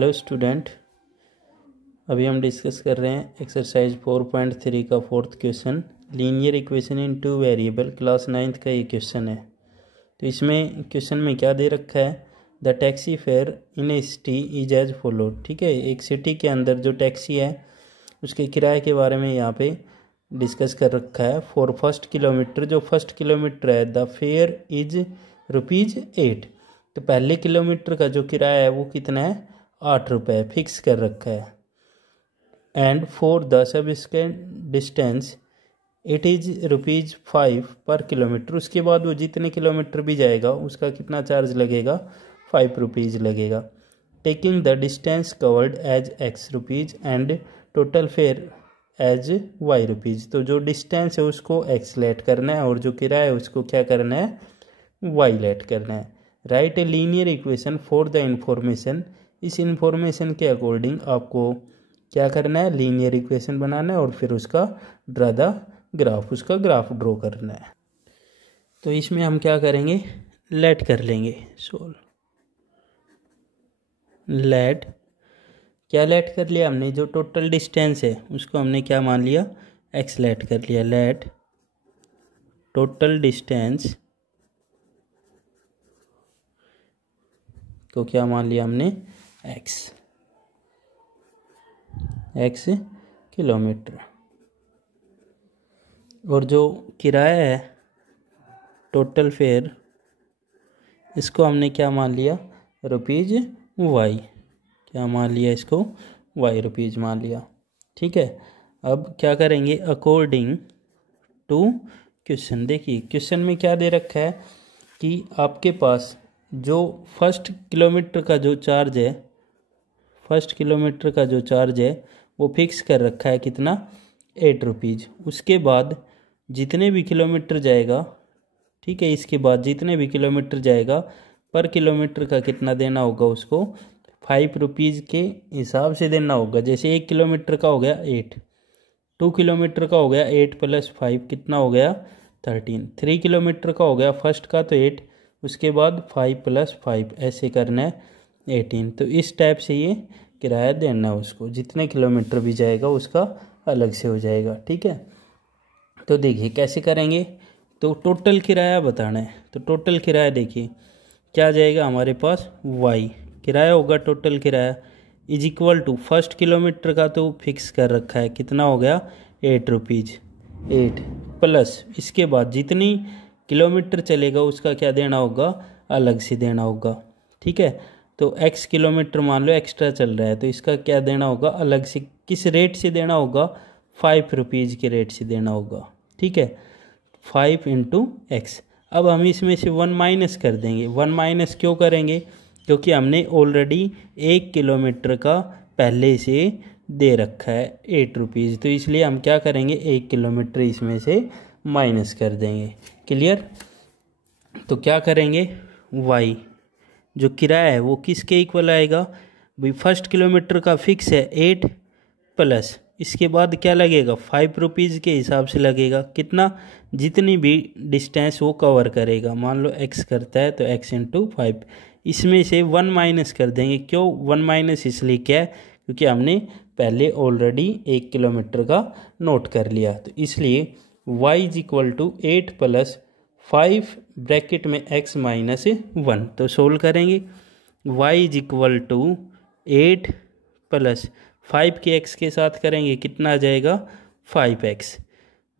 Hello student, अभी हम discuss कर रहे हैं एक्सरसाइज 4.3 का फोर्थ क्वेश्चन। लीनियर इक्वेशन इन टू वेरिएबल, क्लास 9th का ये क्वेश्चन है। तो इसमें क्वेश्चन में क्या दे रखा है, the taxi fare in a city is as follow. ठीक है, एक सिटी के अंदर जो टैक्सी है उसके किराए के बारे में यहाँ पे डिस्कस कर रखा है। फॉर फर्स्ट किलोमीटर, जो फर्स्ट किलोमीटर है, द फेयर इज ₹8। तो पहले किलोमीटर का जो किराया है वो कितना है, ₹8 फिक्स कर रखा है। And for the subsequent distance it is ₹5 पर किलोमीटर। उसके बाद वो जितने किलोमीटर भी जाएगा उसका कितना चार्ज लगेगा, ₹5 लगेगा। Taking the distance covered as ₹X and total fare as ₹Y। तो जो डिस्टेंस है उसको X लेट करना है और जो किराया है उसको क्या करना है, Y लेट करना है। Right a linear equation for the information. इस इंफॉर्मेशन के अकॉर्डिंग आपको क्या करना है, लीनियर इक्वेशन बनाना है और फिर उसका ड्रा द ग्राफ, उसका ग्राफ ड्रॉ करना है। तो इसमें हम क्या करेंगे, लेट कर लेंगे। सोल्व लेट, क्या लेट कर लिया हमने, जो टोटल डिस्टेंस है उसको हमने क्या मान लिया, X लेट कर लिया। लेट टोटल डिस्टेंस को क्या मान लिया हमने, X किलोमीटर। और जो किराया है टोटल फेयर, इसको हमने क्या मान लिया, ₹Y। क्या मान लिया इसको, ₹Y मान लिया। ठीक है, अब क्या करेंगे, अकॉर्डिंग टू क्वेश्चन। देखिए क्वेश्चन में क्या दे रखा है कि आपके पास जो फर्स्ट किलोमीटर का जो चार्ज है, फर्स्ट किलोमीटर का जो चार्ज है वो फिक्स कर रखा है कितना, ₹8। उसके बाद जितने भी किलोमीटर जाएगा, ठीक है, इसके बाद जितने भी किलोमीटर जाएगा पर किलोमीटर का कितना देना होगा उसको, ₹5 के हिसाब से देना होगा। जैसे 1 किलोमीटर का हो गया 8, 2 किलोमीटर का हो गया 8 + 5 कितना हो गया, 13। 3 किलोमीटर का हो गया फर्स्ट का तो 8, उसके बाद 5 + 5 ऐसे करना है 18। तो इस टाइप से ये किराया देना है उसको, जितने किलोमीटर भी जाएगा उसका अलग से हो जाएगा। ठीक है, तो देखिए कैसे करेंगे, तो टोटल किराया बताना है। तो टोटल किराया देखिए क्या जाएगा हमारे पास, Y किराया होगा, टोटल किराया is equal to first kilometre का तो फिक्स कर रखा है, कितना हो गया, ₹8 प्लस इसके बाद जितनी किलोमीटर चलेगा उसका क्या देना होगा, अलग से देना होगा। ठीक है, तो X किलोमीटर मान लो एक्स्ट्रा चल रहा है तो इसका क्या देना होगा, अलग से। किस रेट से देना होगा, ₹5 के रेट से देना होगा। ठीक है, 5 × X। अब हम इसमें से 1 माइनस कर देंगे। 1 माइनस क्यों करेंगे, क्योंकि हमने ऑलरेडी 1 किलोमीटर का पहले से दे रखा है ₹8, तो इसलिए हम क्या करेंगे, 1 किलोमीटर इसमें से माइनस कर देंगे। क्लियर, तो क्या करेंगे, Y जो किराया है वो किसके इक्वल आएगा भाई, फर्स्ट किलोमीटर का फिक्स है 8 प्लस इसके बाद क्या लगेगा, ₹5 के हिसाब से लगेगा, कितना, जितनी भी डिस्टेंस वो कवर करेगा। मान लो X करता है तो X × 5, इसमें से 1 माइनस कर देंगे। क्यों 1 माइनस, इसलिए क्या है, क्योंकि हमने पहले ऑलरेडी 1 किलोमीटर का नोट कर लिया। तो इसलिए Y = 8 + 5 ब्रैकेट में X - 1। तो सोल्व करेंगे, Y = 8 + 5 के X के साथ करेंगे कितना आ जाएगा, 5X,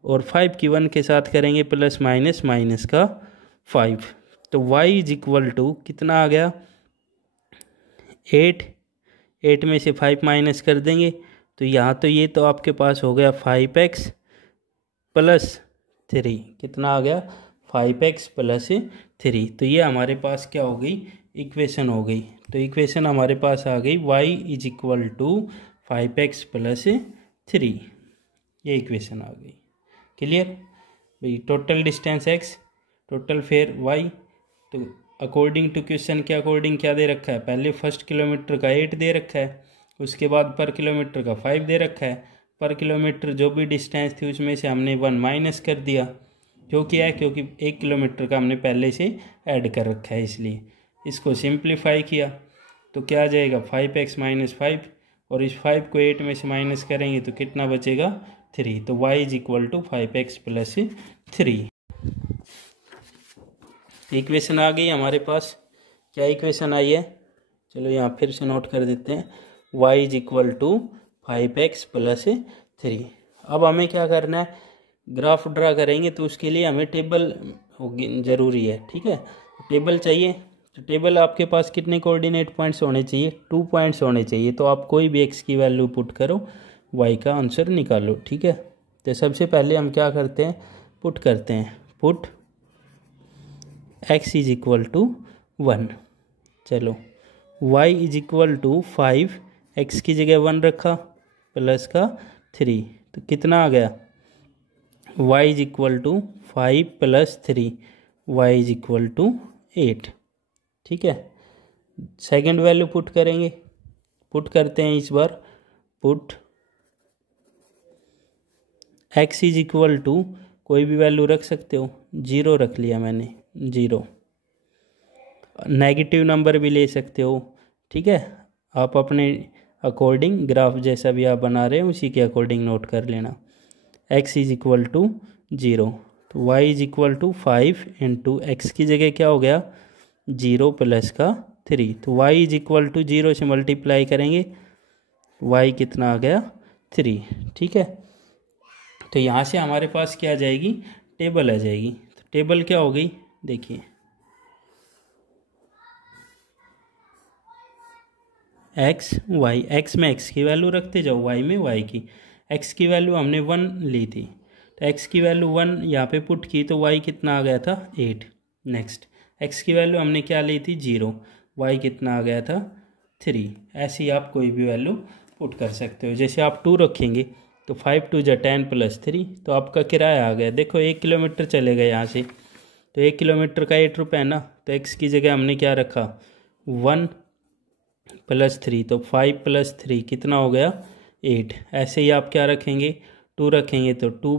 और 5 की 1 के साथ करेंगे प्लस माइनस का 5। तो Y = कितना आ गया, 8 में से 5 माइनस कर देंगे तो यहाँ तो ये तो आपके पास हो गया 5X + 3, कितना आ गया, 5X + 3। तो ये हमारे पास क्या हो गई, इक्वेशन हो गई। तो इक्वेशन हमारे पास आ गई, Y = 5X + 3, ये इक्वेशन आ गई। क्लियर भाई, total distance X, total fair Y। तो अकॉर्डिंग टू क्वेश्चन के अकॉर्डिंग क्या दे रखा है, पहले फर्स्ट किलोमीटर का 8 दे रखा है, उसके बाद पर किलोमीटर का 5 दे रखा है। पर किलोमीटर जो भी डिस्टेंस थी उसमें से हमने 1 माइनस कर दिया। क्यों किया है, क्योंकि 1 किलोमीटर का हमने पहले से ऐड कर रखा है, इसलिए इसको सिंप्लीफाई किया। तो क्या आ जाएगा 5x माइनस 5, और इस 5 को 8 में से माइनस करेंगे तो कितना बचेगा 3। तो y is equal to 5x plus 3। Equation आ गई हमारे पास। क्या इक्वेशन आई है, चलो यहाँ फिर से नोट कर देते हैं, y is equal to 5x plus 3। अब हमें क्या करना है, ग्राफ ड्रा करेंगे तो उसके लिए हमें टेबल ज़रूरी है। ठीक है, टेबल चाहिए। तो टेबल आपके पास कितने कोऑर्डिनेट पॉइंट्स होने चाहिए, 2 पॉइंट्स होने चाहिए। तो आप कोई भी x की वैल्यू पुट करो, y का आंसर निकालो। ठीक है, तो सबसे पहले हम क्या करते हैं, पुट करते हैं, put x is equal to 1। चलो y is equal to 5, x की जगह 1 रखा, प्लस का 3, तो कितना आ गया, y is equal to 5 plus 3, y is equal to 8। ठीक है, सेकेंड वैल्यू पुट करेंगे, पुट करते हैं इस बार, put x is equal to, कोई भी वैल्यू रख सकते हो, 0 रख लिया मैंने, 0। नेगेटिव नंबर भी ले सकते हो। ठीक है, आप अपने अकॉर्डिंग ग्राफ जैसा भी आप बना रहे हैं उसी के अकॉर्डिंग नोट कर लेना। x इज इक्वल टू 0, तो y is equal to 5 into x की जगह क्या हो गया 0 प्लस का 3, तो y इज इक्वल टू 0 से मल्टीप्लाई करेंगे, y कितना आ गया 3। ठीक है, तो यहाँ से हमारे पास क्या आ जाएगी, टेबल आ जाएगी। तो टेबल क्या हो गई, देखिए x y, x में x की वैल्यू रखते जाओ, y में y की। x की वैल्यू हमने 1 ली थी, तो x की वैल्यू 1 यहाँ पे पुट की, तो y कितना आ गया था 8। नेक्स्ट x की वैल्यू हमने क्या ली थी 0, y कितना आ गया था 3। ऐसे ही आप कोई भी वैल्यू पुट कर सकते हो। जैसे आप 2 रखेंगे तो 5 2 जा 10 प्लस 3, तो आपका किराया आ गया। देखो 1 किलोमीटर चलेगा यहाँ से, तो 1 किलोमीटर का 8 रुपये है ना, तो x की जगह हमने क्या रखा 1 प्लस 3, तो 5 प्लस 3 कितना हो गया 8। ऐसे ही आप क्या रखेंगे 2 रखेंगे, तो 2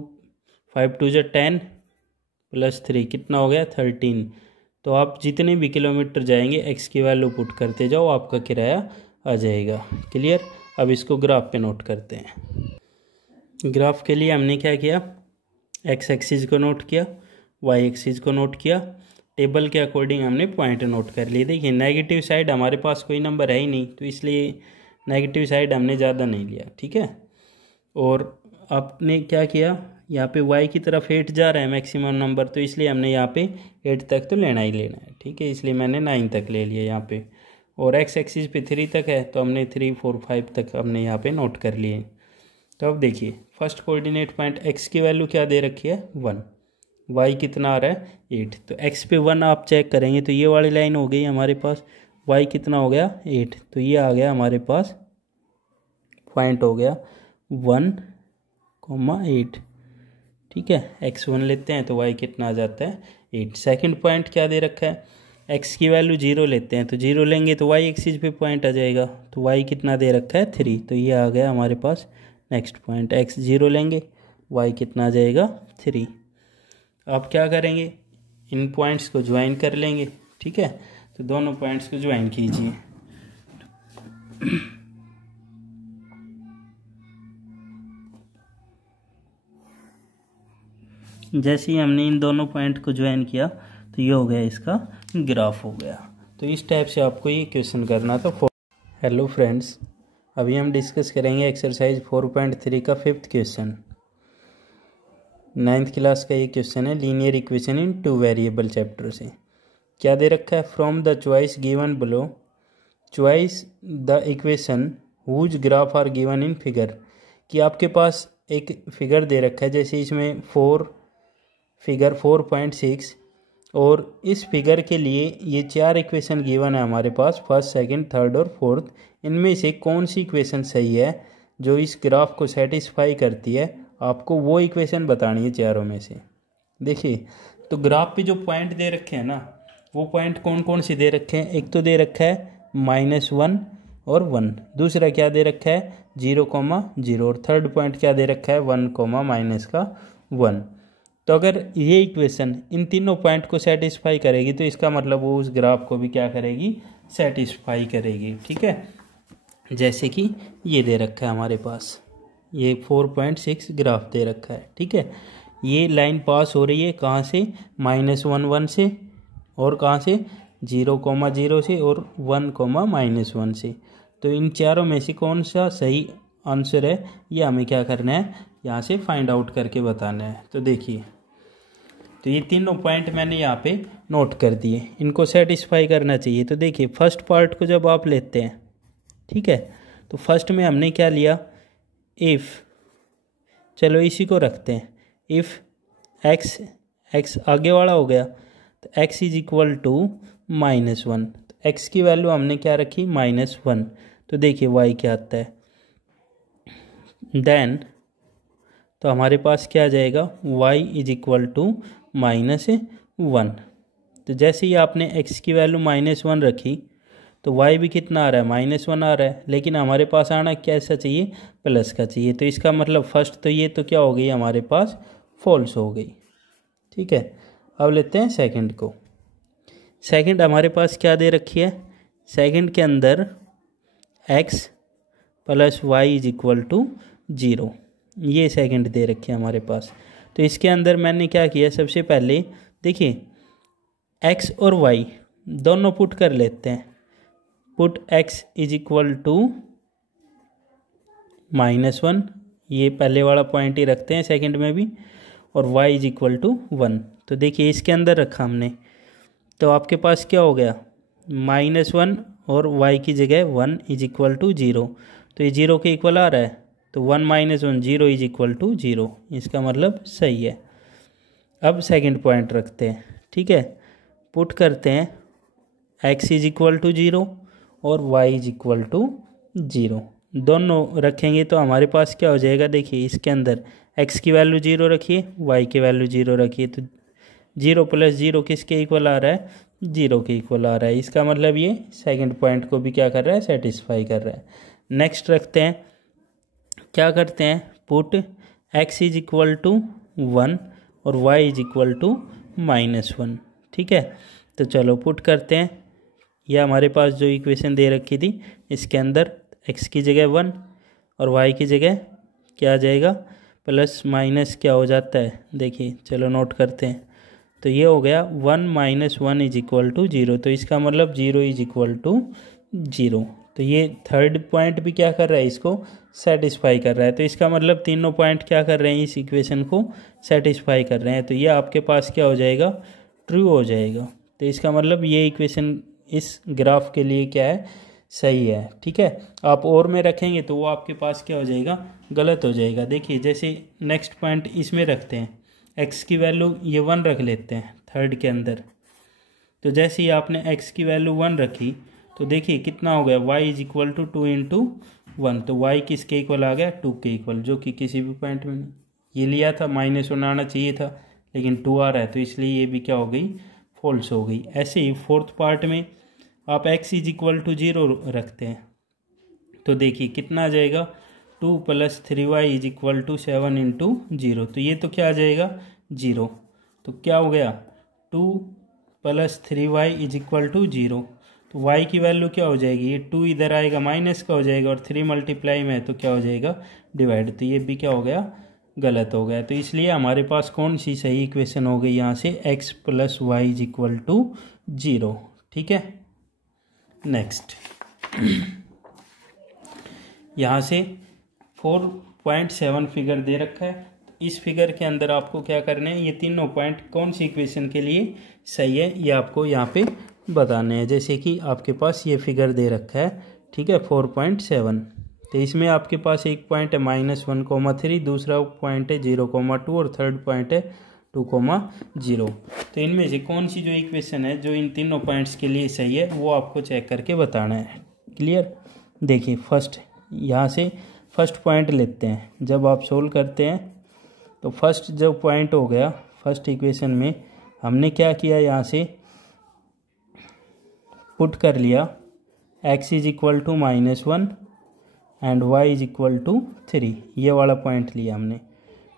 5 2 जा 10 प्लस 3 कितना हो गया 13। तो आप जितने भी किलोमीटर जाएंगे x की वैल्यू पुट करते जाओ, आपका किराया आ जाएगा। क्लियर। अब इसको ग्राफ पे नोट करते हैं। ग्राफ के लिए हमने क्या किया, x एक्सिस को नोट किया, y एक्सिस को नोट किया, टेबल के अकॉर्डिंग हमने पॉइंट नोट कर लिए। देखिए नेगेटिव साइड हमारे पास कोई नंबर है ही नहीं, तो इसलिए नेगेटिव साइड हमने ज़्यादा नहीं लिया। ठीक है, और आपने क्या किया, यहाँ पे y की तरफ 8 जा रहा है मैक्सिमम नंबर, तो इसलिए हमने यहाँ पे 8 तक तो लेना ही लेना है। ठीक है, इसलिए मैंने 9 तक ले लिया यहाँ पे, और x एक्सिस पे 3 तक है, तो हमने 3 4 5 तक हमने यहाँ पे नोट कर लिए। तो अब देखिए फर्स्ट कोऑर्डिनेट पॉइंट x की वैल्यू क्या दे रखी है 1, y कितना आ रहा है 8, तो x पे 1 आप चेक करेंगे तो ये वाली लाइन हो गई हमारे पास, y कितना हो गया 8, तो ये आ गया हमारे पास पॉइंट हो गया 1,8। ठीक है, x1 लेते हैं तो y कितना आ जाता है 8। सेकंड पॉइंट क्या दे रखा है, x की वैल्यू 0 लेते हैं, तो 0 लेंगे तो y एक्सिस पे पॉइंट आ जाएगा, तो y कितना दे रखा है 3, तो ये आ गया हमारे पास नेक्स्ट पॉइंट। x 0 लेंगे, y कितना आ जाएगा 3। अब क्या करेंगे, इन पॉइंट्स को ज्वाइन कर लेंगे। ठीक है, तो दोनों पॉइंट्स को ज्वाइन कीजिए। जैसे ही हमने इन दोनों पॉइंट को ज्वाइन किया तो ये हो गया, इसका ग्राफ हो गया। तो इस टाइप से आपको ये क्वेश्चन करना था। हेलो फ्रेंड्स, अभी हम डिस्कस करेंगे एक्सरसाइज 4.3 का 5th क्वेश्चन। 9th क्लास का ये क्वेश्चन है, linear equation in 2 variable chapter से। क्या दे रखा है, from the choice given below choice the equation whose graph are given in figure. कि आपके पास एक फिगर दे रखा है, जैसे इसमें फिगर 4.6, और इस फिगर के लिए ये 4 इक्वेशन गिवन है हमारे पास, फर्स्ट सेकंड थर्ड और फोर्थ। इनमें से कौन सी इक्वेशन सही है जो इस ग्राफ को सेटिस्फाई करती है, आपको वो इक्वेशन बतानी है चारों में से। देखिए तो ग्राफ पे जो पॉइंट दे रखे हैं ना, वो पॉइंट कौन कौन से दे रखे हैं, एक तो दे रखा है -1 और 1, दूसरा क्या दे रखा है 0,0, और थर्ड पॉइंट क्या दे रखा है 1,-1। तो अगर ये इक्वेशन इन तीनों पॉइंट को सेटिस्फाई करेगी तो इसका मतलब वो उस ग्राफ को भी क्या करेगी, सेटिस्फाई करेगी। ठीक है, जैसे कि ये दे रखा है हमारे पास, ये 4.6 ग्राफ दे रखा है। ठीक है, ये लाइन पास हो रही है कहाँ से, -1 से, और कहाँ से 0,0 से, और 1,-1 से। तो इन चारों में से कौन सा सही आंसर है, ये हमें क्या करना है, यहाँ से फाइंड आउट करके बताना है। तो देखिए, तो ये तीनों पॉइंट मैंने यहाँ पे नोट कर दिए, इनको सेटिस्फाई करना चाहिए। तो देखिए, फर्स्ट पार्ट को जब आप लेते हैं, ठीक है, तो फर्स्ट में हमने क्या लिया, इफ़, चलो इसी को रखते हैं, इफ़ एक्स आगे वाला हो गया, तो x इज इक्वल टू -1, तो x की वैल्यू हमने क्या रखी, -1। तो देखिए y क्या आता है, देन तो हमारे पास क्या आ जाएगा, y इज इक्वल टू -1। तो जैसे ही आपने x की वैल्यू -1 रखी, तो y भी कितना आ रहा है, -1 आ रहा है, लेकिन हमारे पास आना कैसा चाहिए, प्लस का चाहिए। तो इसका मतलब फर्स्ट तो ये तो क्या हो गई हमारे पास, फॉल्स हो गई। ठीक है, अब लेते हैं सेकंड को। सेकंड हमारे पास क्या दे रखी है, सेकंड के अंदर x + y is equal to 0, ये सेकंड दे रखी है हमारे पास। तो इसके अंदर मैंने क्या किया, सबसे पहले देखिए x और y दोनों पुट कर लेते हैं। Put x is equal to -1, ये पहले वाला पॉइंट ही रखते हैं सेकंड में भी, और y इज इक्वल टू 1। तो देखिए इसके अंदर रखा हमने, तो आपके पास क्या हो गया, -1 और y की जगह 1 इज इक्वल टू 0। तो ये 0 के इक्वल आ रहा है, तो 1 - 1 0 इज इक्वल टू 0, इसका मतलब सही है। अब सेकंड पॉइंट रखते हैं। ठीक है, पुट करते हैं x इज इक्वल टू 0 और y इज इक्वल टू 0, दोनों रखेंगे तो हमारे पास क्या हो जाएगा, देखिए इसके अंदर x की वैल्यू 0 रखिए, y की वैल्यू 0 रखिए, तो 0 + 0 किसके इक्वल आ रहा है, 0 के इक्वल आ रहा है। इसका मतलब ये सेकंड पॉइंट को भी क्या कर रहा है, सेटिस्फाई कर रहा है। नेक्स्ट रखते हैं, क्या करते हैं, put x is equal to 1 और y इज इक्वल टू -1। ठीक है, तो चलो पुट करते हैं, यह हमारे पास जो इक्वेशन दे रखी थी, इसके अंदर x की जगह 1 और y की जगह क्या आ जाएगा, प्लस माइनस क्या हो जाता है, देखिए चलो नोट करते हैं। तो ये हो गया 1 - 1 इज इक्वल टू 0, तो इसका मतलब 0 इज इक्वल टू 0। तो ये थर्ड पॉइंट भी क्या कर रहा है, इसको सेटिस्फाई कर रहा है। तो इसका मतलब तीनों पॉइंट क्या कर रहे हैं, इस इक्वेशन को सेटिस्फाई कर रहे हैं। तो ये आपके पास क्या हो जाएगा, ट्रू हो जाएगा। तो इसका मतलब ये इक्वेशन इस ग्राफ के लिए क्या है, सही है। ठीक है, आप और में रखेंगे तो वो आपके पास क्या हो जाएगा, गलत हो जाएगा। देखिए जैसे नेक्स्ट पॉइंट इसमें रखते हैं, x की वैल्यू ये 1 रख लेते हैं थर्ड के अंदर। तो जैसे ही आपने x की वैल्यू 1 रखी, तो देखिए कितना हो गया, y इज इक्वल टू 2 × 1, तो y किसके इक्वल आ गया, 2 के इक्वल, जो कि किसी भी पॉइंट में ये लिया था -1 आना चाहिए था, लेकिन 2 आ रहा है, तो इसलिए ये भी क्या हो गई, फॉल्स हो गई। ऐसे ही फोर्थ पार्ट में आप x इज इक्वल टू 0 रखते हैं, तो देखिए कितना आ जाएगा, 2 + 3y इज इक्वल टू 7 × 0, तो ये तो क्या आ जाएगा, 0। तो क्या हो गया, 2 + 3y इज इक्वल टू 0, तो y की वैल्यू क्या हो जाएगी, ये 2 इधर आएगा माइनस का हो जाएगा, और 3 मल्टीप्लाई में है तो क्या हो जाएगा, डिवाइड। तो ये भी क्या हो गया, गलत हो गया। तो इसलिए हमारे पास कौन सी सही इक्वेशन हो गई यहाँ से, x + y is equal to 0। ठीक है, नेक्स्ट यहाँ से 4.7 फिगर दे रखा है। इस फिगर के अंदर आपको क्या करना है, ये तीनों पॉइंट कौन सी इक्वेशन के लिए सही है, ये आपको यहाँ पे बताने हैं। जैसे कि आपके पास ये फिगर दे रखा है, ठीक है, 4.7, तो इसमें आपके पास एक पॉइंट है -1,3, दूसरा पॉइंट है 0,2 और थर्ड पॉइंट है 2,0। तो इनमें से कौन सी जो इक्वेशन है जो इन तीनों पॉइंट्स के लिए सही है, वो आपको चेक करके बताना है। क्लियर, देखिए फर्स्ट यहाँ से फर्स्ट पॉइंट लेते हैं। जब आप सोल्व करते हैं तो फर्स्ट जो पॉइंट हो गया, फर्स्ट इक्वेशन में हमने क्या किया, यहाँ से पुट कर लिया x is equal to -1 and y is equal to 3, ये वाला पॉइंट लिया हमने।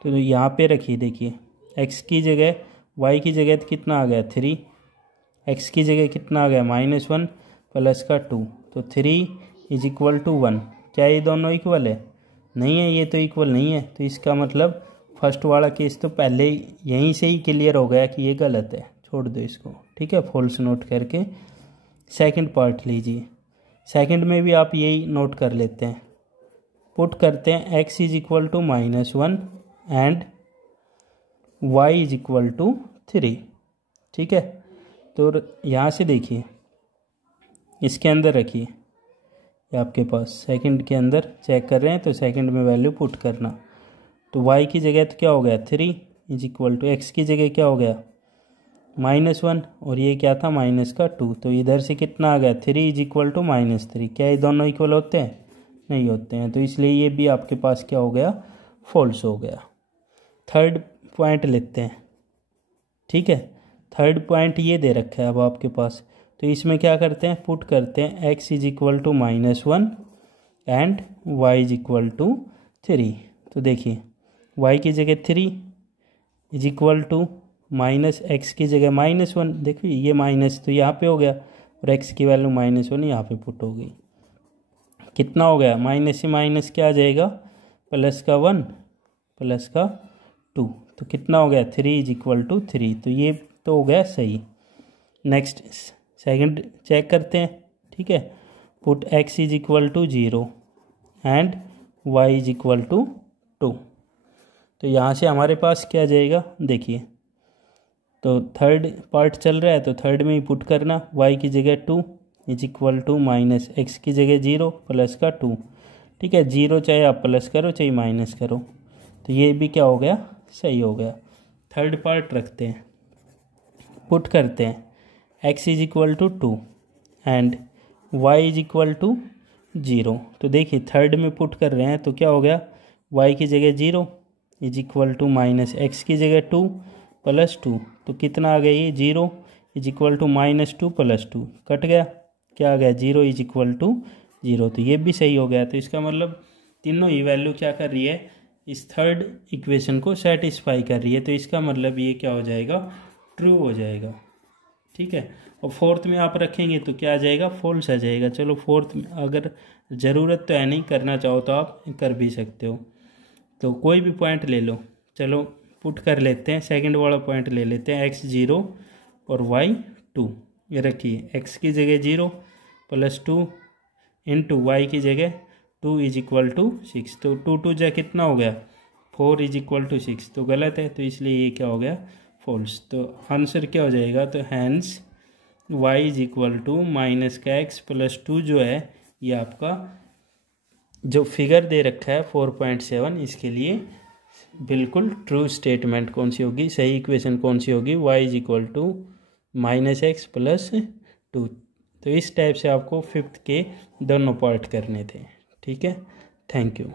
तो यहाँ पे रखिए, देखिए x की जगह y की जगह कितना आ गया 3, x की जगह कितना आ गया -1, प्लस का 2, तो 3 इज इक्वल टू 1। क्या ये दोनों इक्वल है? नहीं है, ये तो इक्वल नहीं है। तो इसका मतलब फर्स्ट वाला केस तो पहले यहीं से ही क्लियर हो गया कि ये गलत है, छोड़ दो इसको, ठीक है, फॉल्स नोट करके। सेकंड पार्ट लीजिए, सेकंड में भी आप यही नोट कर लेते हैं। पुट करते हैं x is equal to -1 and y is equal to 3, ठीक है। तो यहाँ से देखिए, इसके अंदर रखिए, ये आपके पास सेकंड के अंदर चेक कर रहे हैं तो सेकंड में वैल्यू पुट करना। तो y की जगह तो क्या हो गया 3 इज इक्वल टू x की जगह क्या हो गया -1 और ये क्या था -2। तो इधर से कितना आ गया 3 इज इक्वल टू -3। क्या ये दोनों इक्वल होते हैं? नहीं होते हैं, तो इसलिए ये भी आपके पास क्या हो गया, फॉल्स हो गया। थर्ड पॉइंट लेते हैं, ठीक है। थर्ड पॉइंट ये दे रखा है अब आपके पास, तो इसमें क्या करते हैं, पुट करते हैं x is equal to -1 and y is equal to 3। तो देखिए y की जगह 3 इज इक्वल टू -x की जगह -1, देखिए ये माइनस तो यहाँ पे हो गया और x की वैल्यू -1 यहाँ पे पुट हो गई। कितना हो गया, माइनस से माइनस क्या आ जाएगा, प्लस का 1 प्लस का 2, तो कितना हो गया 3 इज इक्वल टू 3। तो ये तो हो गया सही। नेक्स्ट सेकंड चेक करते हैं, ठीक है। Put x is equal to 0 and y is equal to 2। तो यहाँ से हमारे पास क्या जाएगा, देखिए, तो थर्ड पार्ट चल रहा है तो थर्ड में ही पुट करना, y की जगह 2 इज इक्वल टू -x की जगह 0 प्लस का 2, ठीक है। 0 चाहे आप प्लस करो चाहे माइनस करो, तो ये भी क्या हो गया, सही हो गया। थर्ड पार्ट रखते हैं, पुट करते हैं x is equal to 2 and y is equal to 0। तो देखिए थर्ड में पुट कर रहे हैं तो क्या हो गया, y की जगह 0 इज इक्वल टू -x की जगह 2 प्लस 2, तो कितना आ गया ये 0 is equal to -2 plus 2, cut गया, क्या आ गया 0 इज इक्वल टू 0। तो ये भी सही हो गया। तो इसका मतलब तीनों ही वैल्यू क्या कर रही है, इस थर्ड इक्वेशन को सेटिस्फाई कर रही है। तो इसका मतलब ये क्या हो जाएगा, ट्रू हो जाएगा, ठीक है। और फोर्थ में आप रखेंगे तो क्या आ जाएगा, फॉल्स आ जाएगा। चलो फोर्थ में अगर ज़रूरत तो है नहीं, करना चाहो तो आप कर भी सकते हो। तो कोई भी पॉइंट ले लो, चलो पुट कर लेते हैं, सेकंड वाला पॉइंट ले लेते हैं, x 0 और y 2। ये रखिए x की जगह 0 प्लस 2 इंटू वाई की जगह 2 इज इक्वल टू 6। तो 2 2 जा कितना हो गया 4 इज इक्वल टू 6, तो गलत है, तो इसलिए ये क्या हो गया, फॉल्स। तो आंसर क्या हो जाएगा, तो hence y is equal to -x plus 2 जो है ये आपका जो फिगर दे रखा है 4.7, इसके लिए बिल्कुल ट्रू स्टेटमेंट कौन सी होगी, सही इक्वेशन कौन सी होगी, y is equal to -x plus 2। तो इस टाइप से आपको फिफ्थ के दोनों पार्ट करने थे, ठीक है। Thank you.